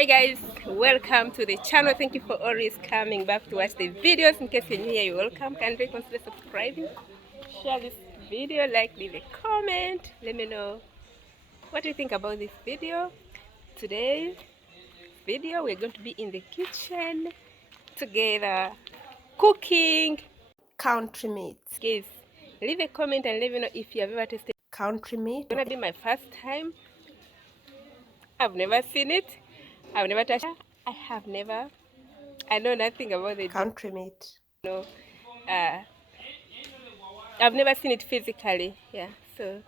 Hey guys, welcome to the channel. Thank you for always coming back to watch the videos. In case you're new here, you're welcome. Kindly consider subscribing, share this video, like, leave a comment. Let me know what you think about this video. Today's video, we're going to be in the kitchen together cooking country meats. Guys, leave a comment and let me know if you have ever tasted country meat. It's gonna be my first time. I've never seen it. I've never touched it. I know nothing about the country meat. No, I've never seen it physically. Yeah, so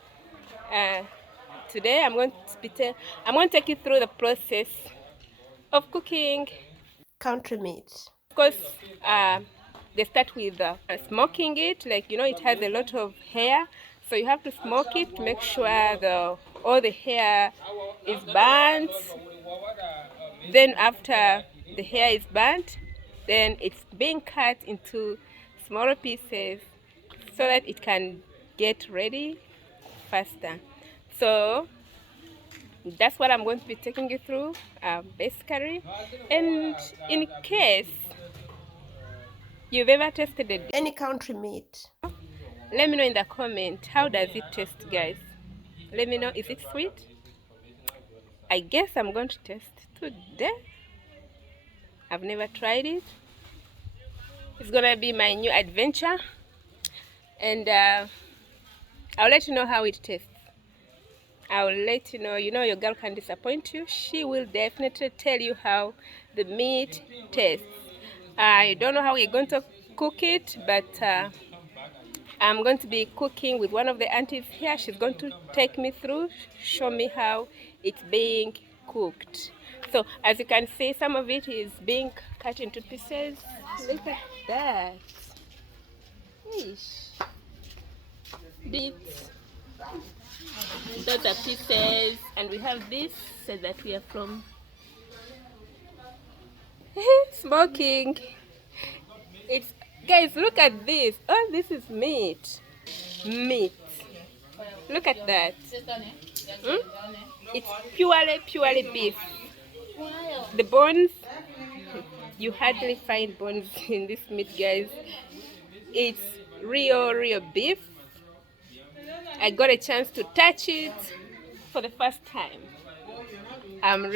today I'm going to take you through the process of cooking country meat. Of course, they start with smoking it. Like, you know, it has a lot of hair, so you have to smoke it to make sure all the hair is burnt. Then after the hair is burnt, then it's being cut into smaller pieces so that it can get ready faster. So that's what I'm going to be taking you through basically. And in case you've ever tasted any country meat, let me know in the comment, how does it taste, guys? Let me know, is it sweet? I guess I'm going to taste today. I've never tried it. It's gonna be my new adventure, and I'll let you know how it tastes. I'll let you know. You know, your girl can disappoint you. She will definitely tell you how the meat tastes. I don't know how we're going to cook it, but I'm going to be cooking with one of the aunties here. She's going to take me through, show me how it's being cooked. So as you can see, some of it is being cut into pieces. Look at that. Eesh. Those are pieces, and we have this so that we are from smoking. It's, guys, look at this. Oh, this is meat. Look at that. It's purely beef. The bones, you hardly find bones in this meat, guys. It's real beef. I got a chance to touch it for the first time. I'm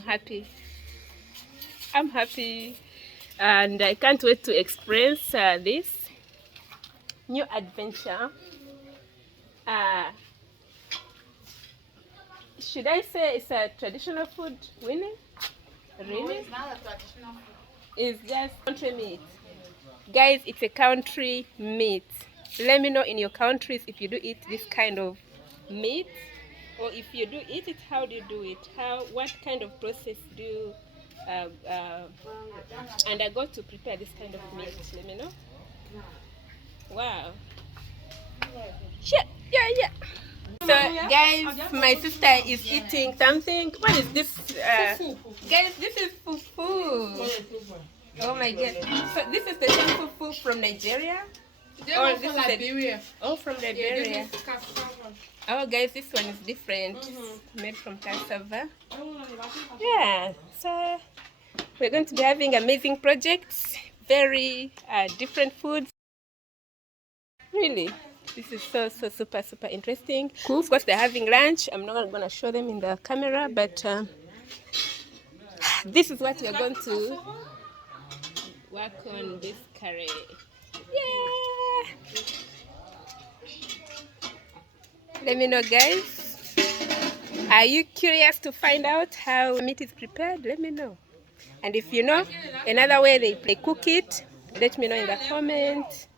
happy. And I can't wait to experience this new adventure. Should I say it's a traditional food, Winnie? Really? No, it's not a traditional food. It's just country meat. Guys, it's a country meat. Let me know in your countries if you do eat this kind of meat, or if you do eat it, how do you do it? What kind of process do you undergo to prepare this kind of meat? Let me know. Wow. Yeah. So guys, my sister is eating something. What is this? Guys, this is fufu. Oh my god. So this is the same fufu from Nigeria? Or this is Liberia. Oh, from Liberia. Oh guys, this one is different. Made from cassava. Yeah. So we're going to be having amazing projects. Very different foods. Really. This is so super interesting. Cool. Of course, they're having lunch. I'm not going to show them in the camera, but this is what we're going to work on this curry. Yeah. Let me know, guys. Are you curious to find out how meat is prepared? Let me know. And if you know another way they cook it, let me know in the comments.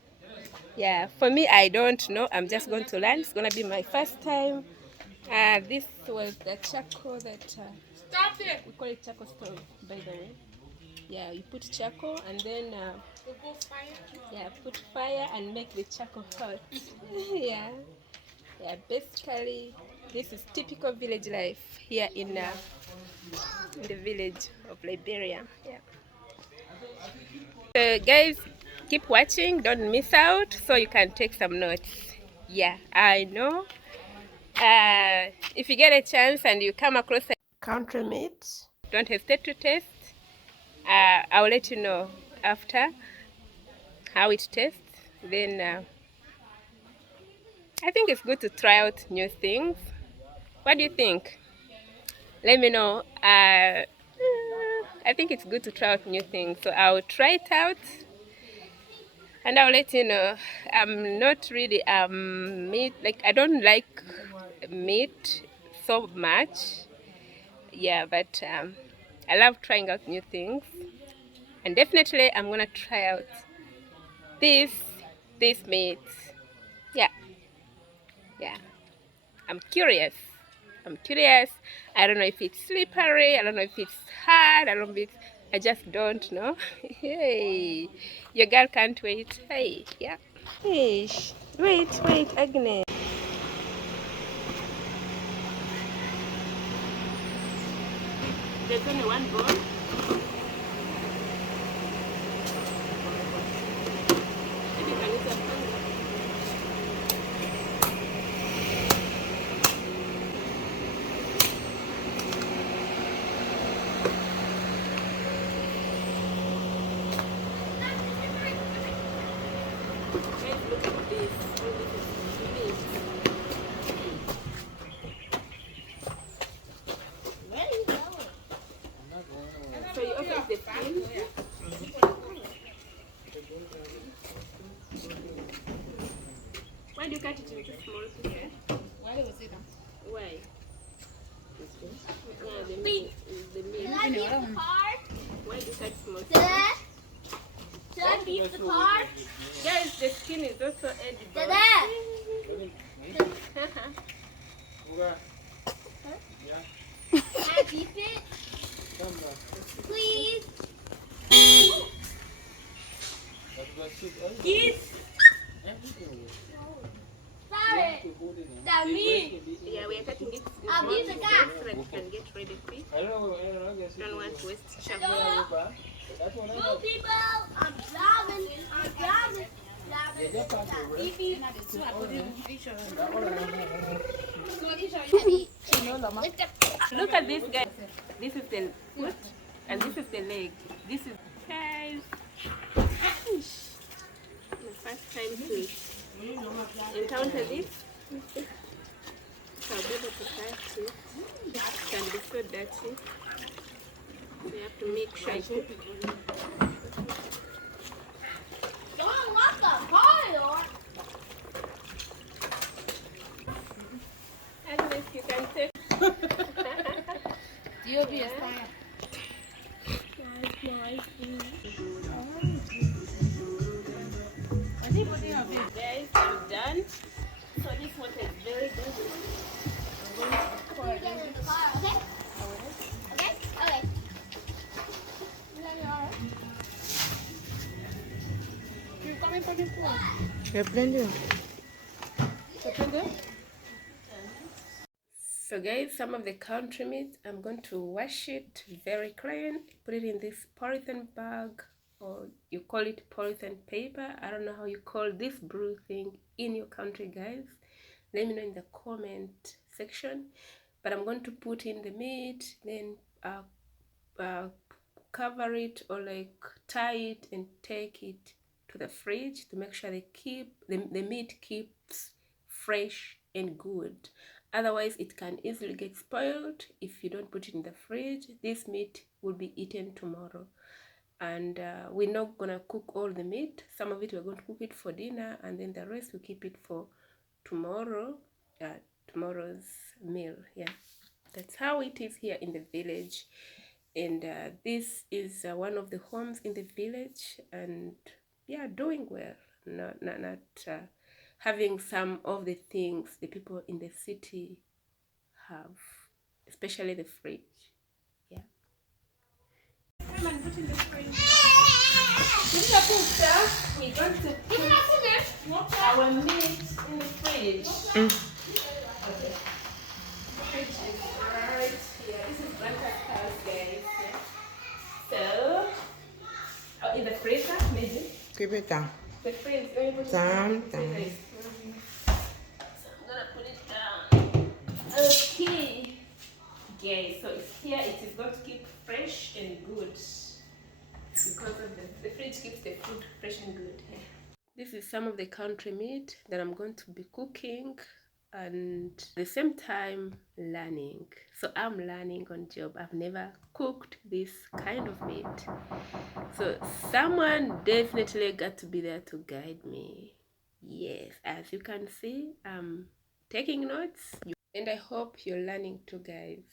Yeah, for me, I don't know. I'm just going to learn. It's going to be my first time. This was the charcoal that we call it charcoal stove, by the way. Yeah, you put charcoal and then put fire and make the charcoal hot. Yeah, basically this is typical village life here in the village of Liberia. Yeah. So guys, keep watching, don't miss out, so you can take some notes. Yeah, I know If you get a chance and you come across a country meat, don't hesitate to taste. I'll let you know after how it tastes. Then I think it's good to try out new things. What do you think? Let me know. I think it's good to try out new things, so I'll try it out and I'll let you know. I'm not really meat, like I don't like meat so much. Yeah, but I love trying out new things, and definitely I'm gonna try out this meat. Yeah, yeah. I'm curious. I'm curious. I don't know if it's slippery. I don't know if it's hard. I don't know if it's, I just don't know. Hey, your girl can't wait. Hey, yeah. Hey, wait, Agnes. There's only one bone. Maybe you can use a pan. Guys, look at this. Oh, this is meat. So you also eat the skin? Why do you cut it into small pieces? Why? Yeah, the meat. The meat. Did I beat the car? Why do you cut small Did pieces? I? Did I beat the car? Guys, the skin is also edible. Did I? Can I beep it? Please? Yes. Sorry. That me. Yeah, we are cutting it. I'll beat the car. So that we can get ready quick. Don't want to waste sugar. Move people. I'm driving. I'm driving. Beep beep. Look at this, guys. This is the foot and this is the leg. This is, guys, my first time to encounter this. So I'll be able to touch it. It can be so dirty. So you have to make sure you put it on. Don't lock the car. At least you can take. You'll be a star. Guys, I'm done. So this one is very good. Get in the car, okay? Okay? Okay. So guys, some of the country meat, I'm going to wash it very clean, put it in this polythene bag, or you call it polythene paper. I don't know how you call this blue thing in your country, guys. Let me know in the comment section. But I'm going to put in the meat, then cover it or like tie it and take it to the fridge to make sure the meat keeps fresh and good. Otherwise it can easily get spoiled if you don't put it in the fridge. This meat will be eaten tomorrow, and we're not gonna cook all the meat. Some of it we're going to cook it for dinner, and then the rest we keep it for tomorrow, tomorrow's meal. Yeah, that's how it is here in the village. And this is one of the homes in the village, and yeah, doing well, not having some of the things the people in the city have, especially the fridge. Yeah, come and put in the fridge. We're going to put our meat in the fridge. Okay. The fridge is right here. This is Blanca's house, guys. Yeah. So, in the freezer, maybe. Keep it down. The fridge, let me put it Down, in the down. freezer. So I'm gonna put it down. Yeah, so it's here it is going to keep fresh and good because of the fridge keeps the food fresh and good. Yeah. This is some of the country meat that I'm going to be cooking and at the same time learning. So I'm learning on job. I've never cooked this kind of meat. So someone definitely got to be there to guide me. Yes, as you can see, I'm taking notes and I hope you're learning too, guys.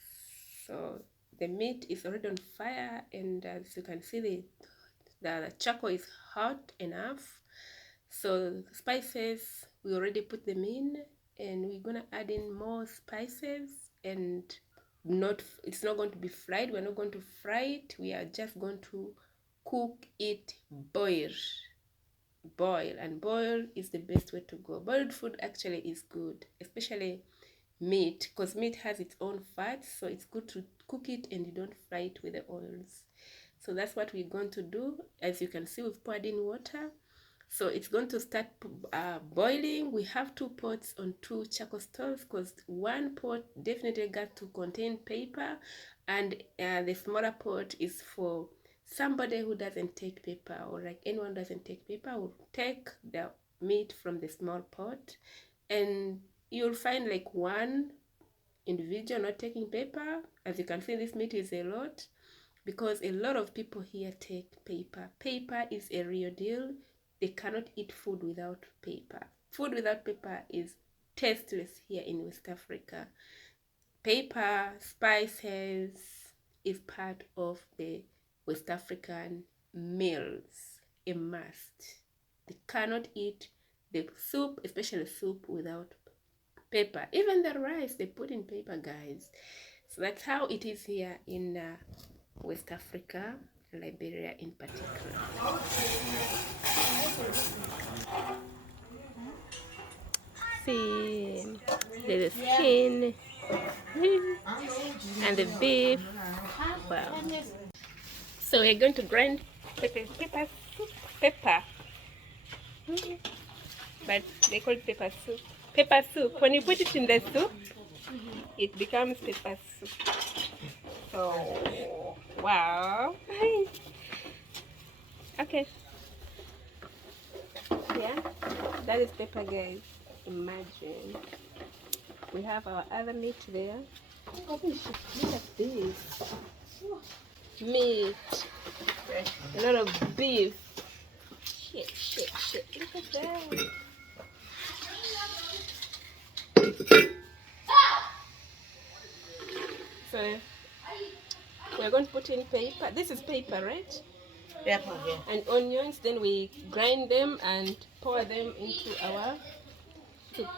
So the meat is already on fire and as you can see the charcoal is hot enough. So spices, we already put them in and we're gonna add in more spices and it's not going to be fried. We're not going to fry it. We are just going to cook it boil, and boil is the best way to go. Boiled food actually is good, especially meat, because meat has its own fats, so it's good to cook it and you don't fry it with the oils. So that's what we're going to do. As you can see, we've poured in water, so it's going to start boiling. We have 2 pots on 2 charcoal stoves because one pot definitely got to contain paper and the smaller pot is for somebody who doesn't take paper, or like anyone who doesn't take paper will take the meat from the small pot, and you'll find like one individual not taking paper. As you can see, this meat is a lot because a lot of people here take paper. Paper is a real deal. They cannot eat food without paper. Food without paper is tasteless here in West Africa. Paper, spices is part of the West African meals, a must. They cannot eat the soup, especially soup, without paper. Even the rice they put in paper, guys. So that's how it is here in West Africa, Liberia in particular. See, there's the skin and the beef. Wow. So we're going to grind pepper, but they call it pepper soup. Pepper soup. When you put it in the soup, it becomes pepper soup. So, wow. Okay. Yeah, that is pepper, guys. Imagine. We have our other meat there. Oh, look at this. Meat. A lot of beef. Shit. Look at that. So, we're going to put in paper. This is paper, right? Pepper, yeah. And onions. Then we grind them and pour them into our soup.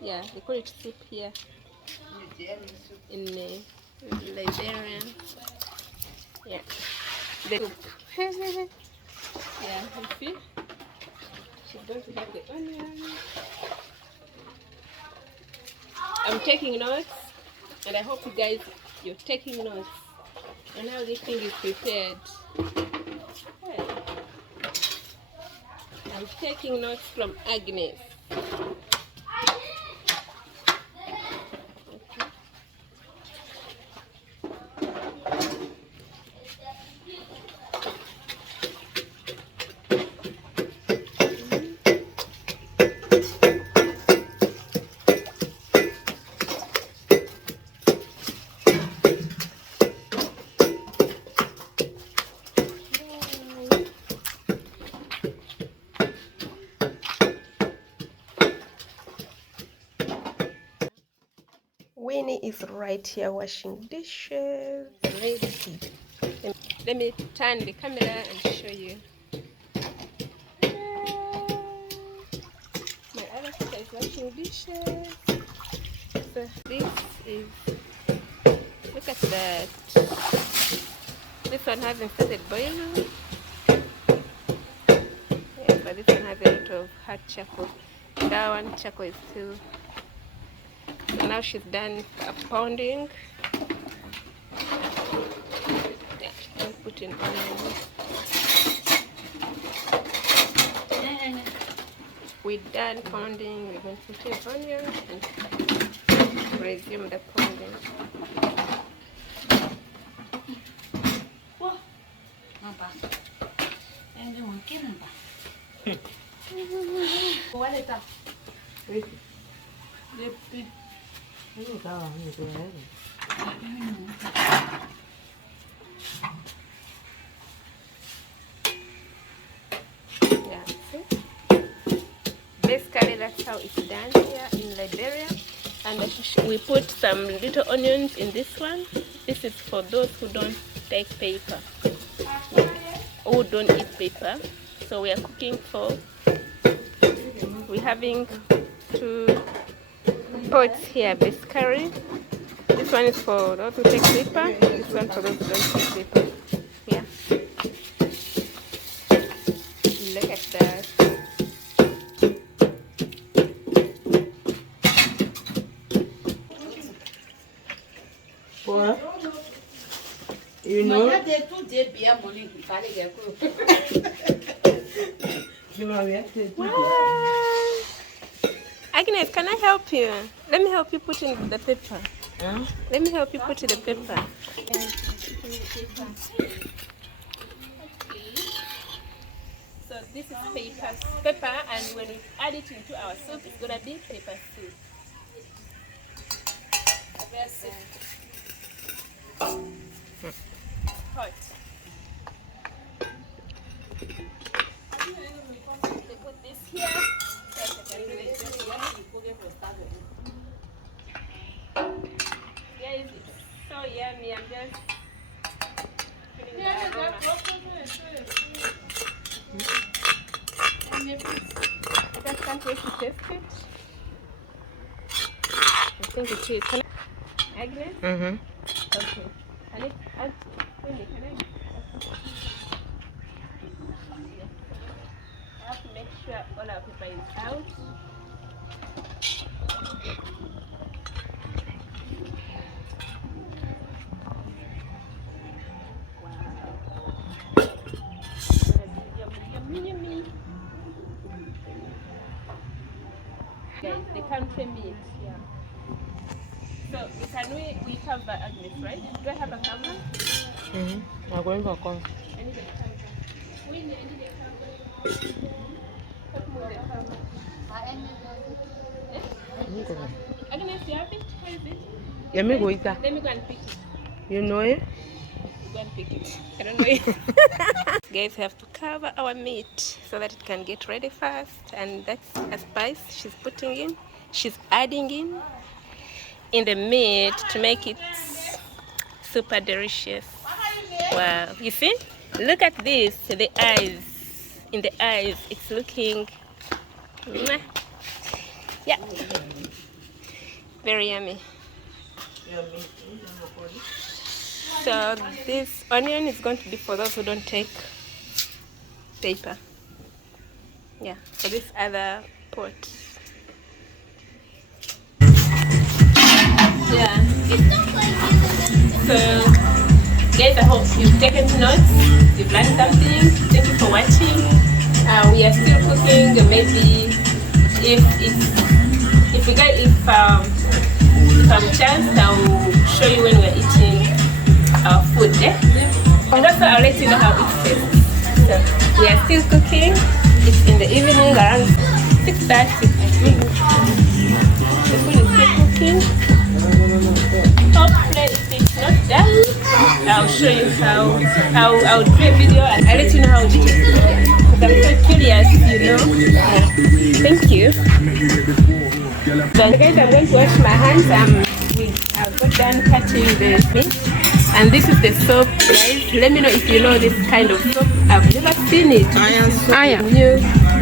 Yeah, they call it soup here in Liberia. Yeah, the soup. Yeah, you see? She's going to have the onion. I'm taking notes, and I hope you guys, you're taking notes on how this thing is prepared. Yeah. I'm taking notes from Agnes. Winnie is right here washing dishes. Ready. Let me turn the camera and show you. My other sister is washing dishes. So this is, look at that. This one hasn't started boiling. Yeah, but this one has a lot of hot charcoal. That one charcoal is still. So now she's done pounding. Yeah, I'm putting onions. We're done pounding. We're going to put in onions and resume the pounding. Yeah, see? Basically, that's how it's done here in Liberia. And we put some little onions in this one. This is for those who don't take paper, who don't eat paper. So we are cooking for, we're having 2 pots here, basically. This one is for those who take paper, this one for those who don't take paper. Yeah. Look at that. You know, Agnes, can I help you? Let me help you put in the paper. huh? Let me help you put in the paper. So this is pepper, and when we add it into our soup, it's gonna be pepper soup. Hot. We put this here. Yes, I can do it. Guys, it's so yummy. I'm just feeling the aroma. I just can't wait to taste it. I think it is. Can I, Agnes? Mm-hmm. Okay. Can it add? Really, can I? I have to make sure all our pepper is out. Yummy, yummy. Guys, the country meat, yeah. So we cover Agnes, right? Do I have a cover? Mm-hmm. I'm going to come. I need a cover. I need a cover. Help me with the cover. Agnes, you have it? Where is it? Let me go eat that. Let me go and pick it. You know it? Go and pick it. I don't know it. Guys, we have to cover our meat so that it can get ready fast. And that's a spice she's putting in. She's adding in the meat to make it super delicious. Wow. You see? Look at this. The eyes. In the eyes, it's looking... Yeah. Very yummy. So this onion is going to be for those who don't take paper. Yeah, for this other pot. Yeah. So guys, I hope you've taken notes, you've learned something. Thank you for watching. We are still cooking. Maybe if I'm chance, I'll show you when we're eating our food, yeah? And also I'll let you know how it tastes. So we are still cooking. It's in the evening around 6:30, I think. The food is still cooking. Hopefully if it's not done, I'll show you how I'll do a video and I'll let you know how it tastes. Because I'm so curious, you know. Yeah. Thank you. So guys, I'm going to wash my hands. I've got done cutting the meat, and this is the soap, guys. Let me know if you know this kind of soap. I've never seen it. Iron soap.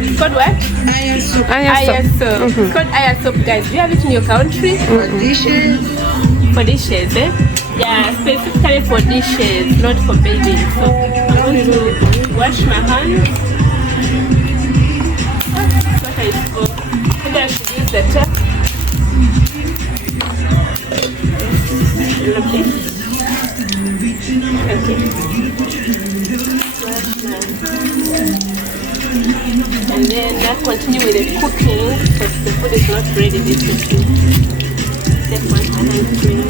It's called what? Iron soap. Iron soap. It's called iron soap, guys. Do you have it in your country? For dishes. For dishes, eh? Yeah, specifically for dishes, not for bathing. So I'm going to wash my hands. What I for? Maybe I should use the tap. Okay. And then let's continue with the cooking because the food is not ready. This is just want my hands clean.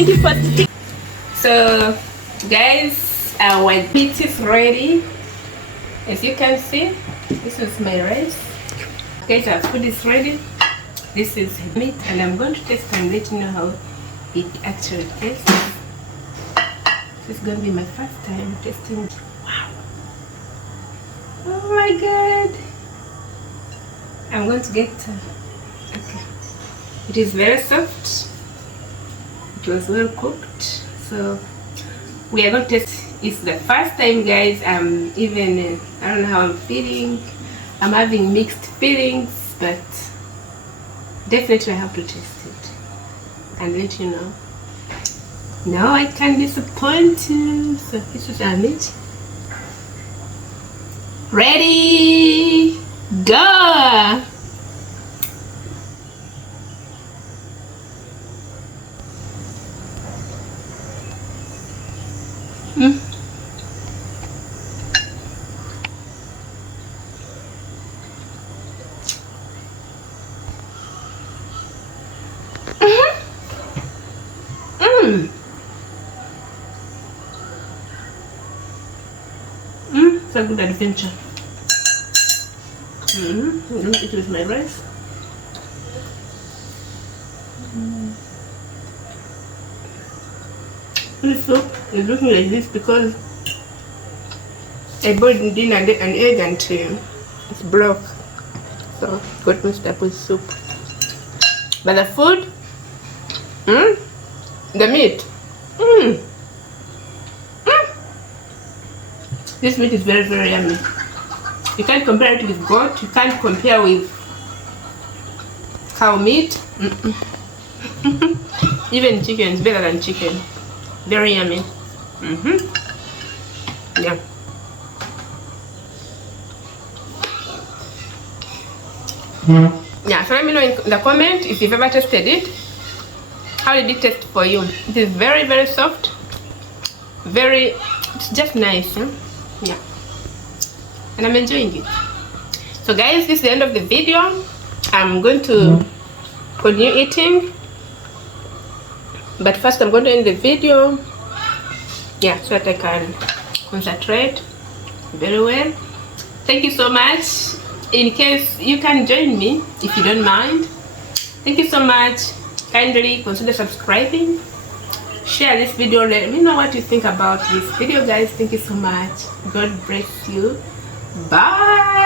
Thank you for sticking. So guys, our meat is ready. As you can see, this is my rice. Guys, our food is ready. This is meat, and I'm going to taste and let you know how it actually tastes. This is going to be my first time tasting. Wow. Oh my god. I'm going to get okay. It is very soft. It was well cooked. So we are going to taste. It's the first time, guys. I'm even I don't know how I'm feeling. I'm having mixed feelings, but definitely I have to taste it and let you know. No, I can't disappoint you. So this is our meat. Ready, go! It's a good adventure. I'm going to eat with my rice. This soup is looking like this because I boiled in an egg until it's broke. So it got mixed up with soup. But the food, the meat, this meat is very, very yummy. You can't compare it with goat. You can't compare with cow meat. Even chicken is better than chicken. Very yummy. Yeah. Yeah, so let me know in the comment if you've ever tasted it. How did it taste for you? It is very, very soft. It's just nice. Yeah. And I'm enjoying it. So guys, this is the end of the video. I'm going to continue eating. But first I'm going to end the video. Yeah, so that I can concentrate very well. Thank you so much. In case you can join me, if you don't mind. Thank you so much. Kindly consider subscribing. Share this video. Let me know what you think about this video, guys. Thank you so much. God bless you. Bye.